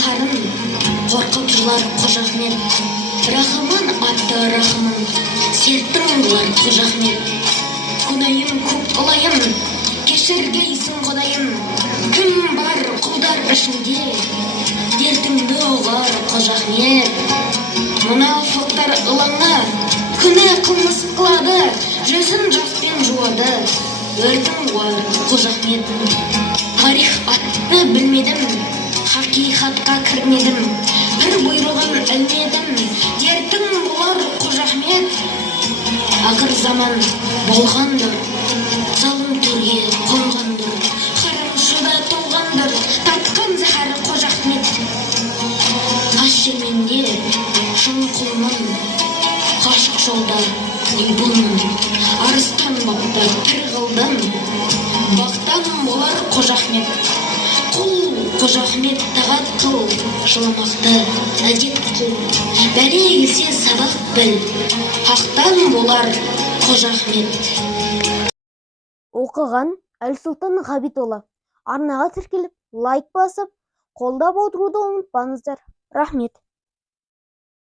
қаһарын қорқып жылар Қожа Ахмет. Рахыман атты рахымын серттің болар Қожа Ахмет. Құдайым көп құлайым, кешіргейсің Құдайым. Кім бар құлдар ішінде, дертіңді ұғар Қожа Ахмет. Мұнафықтар ылаңа күні қылмыс қылады, жүзін жаспен жуады, өртің бар Қожа Ахмет. Тарих атты білмедім, хақиқатқа кірмедім, бір бұйрығын ілмедім, дертің болар Қожа Ахмет. Ақыр заман болғанdır, залым төрге қонғанdır, қарамшыда толғанdır, татқан зәһәр Қожа Ахмет. Тас жерменде шын құлмын, қашық жолда ұйбылмын, арыстан бақты тір қылдым, бақтан болар Қожа Ахмет. Құл Қожа Ахмет тағат қыл, жыламақты әдет қыл, бәле келсе сабақ біл, хақтан болар Қожа Ахмет. Оқыған Әлсұлтан Ғабитұлы. Арнаға тіркеліп, лайк басып, қолдап отыруды ұмытпаңыздар. Рахмет.